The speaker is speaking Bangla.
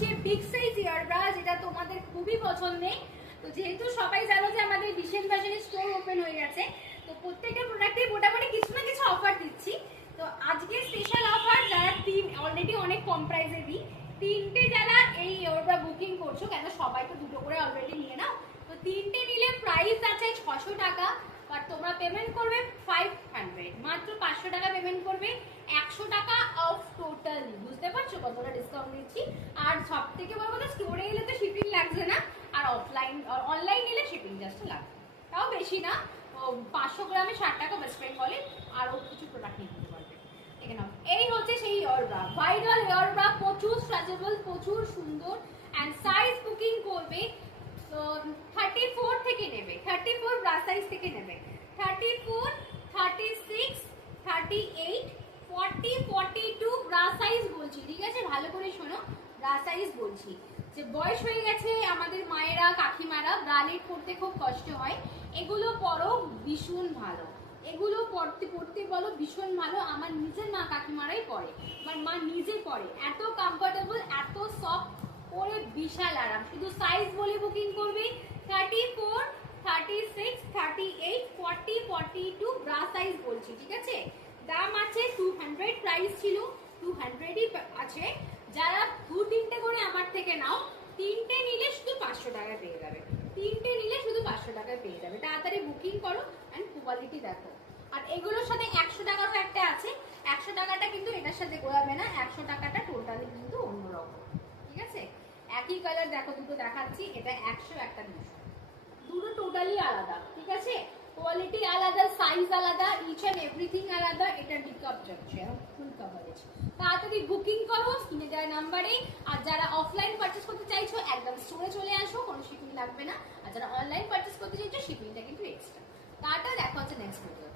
হচ্ছে বিগ সাইজ ইয়ারব্রা, যেটা তোমাদের খুবই পছন্দের। তো যেহেতু সবাই জানো যে আমাদের ডিসেন্ট ফ্যাশনের স্টোর ওপেন হয়ে গেছে, তো প্রত্যেকটা প্রোডাক্টে মোটামুটি কিছু না কিছু অফার দিচ্ছি। তো আজকে স্পেশাল অফার, যারা অলরেডি অনেক কম প্রাইসে দিই, তিনটে যারা এই ইয়ারব্রা বুকিং করছো, কেন সবাই তো দুটো করে অলরেডি নিয়ে নাও, তো তিনটে নিলে প্রাইস আছে 600 টাকা, বাট তোমরা পেমেন্ট করবে 500, মাত্র 500 টাকা পেমেন্ট করবে, 100 টাকা অফ টোটাল। বুঝতে পারছো কতটা ডিসকাউন্ট দিচ্ছি? আর সব থেকে বড় কথা, স্টোরে এলে তো শিপিং লাগছে না, আর অনলাইন নিলে শিপিং জাস্ট লাগবে, তাও বেশি না। 500 গ্রামে 60 টাকা ওয়েস্ট বেঙ্গলে আরও কিছু প্রোডাক্ট নিয়ে নিতে পারবে। দেখে নাও, এই হচ্ছে সেই ইয়ারব্রা, ভাইরাল ইয়ারব্রা, প্রচুর স্ট্রেচেবল, প্রচুর সুন্দর। অ্যান্ড সাইজ বুকিং করবে 34 থেকে নেবে, 34 ব্রা সাইজ থেকে নেবে, 34, 36, 38, 40, 42 ব্রা সাইজ বলছি, ঠিক আছে? ভালো করে শোনো, ব্রা সাইজ বলছি। যে বয়স হয়ে গেছে আমাদের মায়েরা, কাকিমারা, ব্রালেট পরতে খুব কষ্ট হয়, এগুলো পরো ভীষণ ভালো, এগুলো পরতে বলো ভীষণ ভালো। আমার নিজের মা কাকিমারাই পরে, আমার মা নিজে পরে, এত কমফোর্টেবল, এত সফট, পরে বিশাল আরাম। শুধু সাইজ বলে বুকিং করবে 34, 36, 38, 40, 42 ব্রা সাইজ বলছি, ঠিক আছে? দাম আছে 200, প্রাইস ছিল 200ই আছে। যারা 2-3টে করে আমার থেকে নাও, তিনটে নিলে শুধু 500 টাকায় পেয়ে যাবে, তিনটে নিলে শুধু 500 টাকায় পেয়ে যাবে। তাড়াতাড়ি বুকিং করো অ্যান্ড কোয়ালিটি দেখো। আর এগুলোর সাথে 100 টাকারও একটা আছে, 100 টাকাটা কিন্তু এটার সাথে গোলাবে না, 100 টাকাটা টোটালি কিন্তু অন্যরকম, ঠিক আছে? একই কালার দেখো, দুটো দেখাচ্ছি, এটা 100, একটা 200, দুটো টোটালি আলাদা, ঠিক আছে? কোয়ালিটি আলাদা, সাইজ আলাদা, ইচ এন্ড এভরিথিং আলাদা। এটা ডিকাপ যাচ্ছে, ফুল কভারেজ। তাড়াতাড়ি বুকিং করো স্ক্রিনে দেওয়া নাম্বারে। আর যারা অফলাইন পারচেস করতে চাইছো, একদম স্টোরে চলে আসো, কোনো শিপিং লাগবে না। আর যারা অনলাইন পারচেস করতে চাইছো, শিপিংটা কিন্তু এক্সট্রা। টাটা, দেখা হচ্ছে নেক্সট ভিডিও।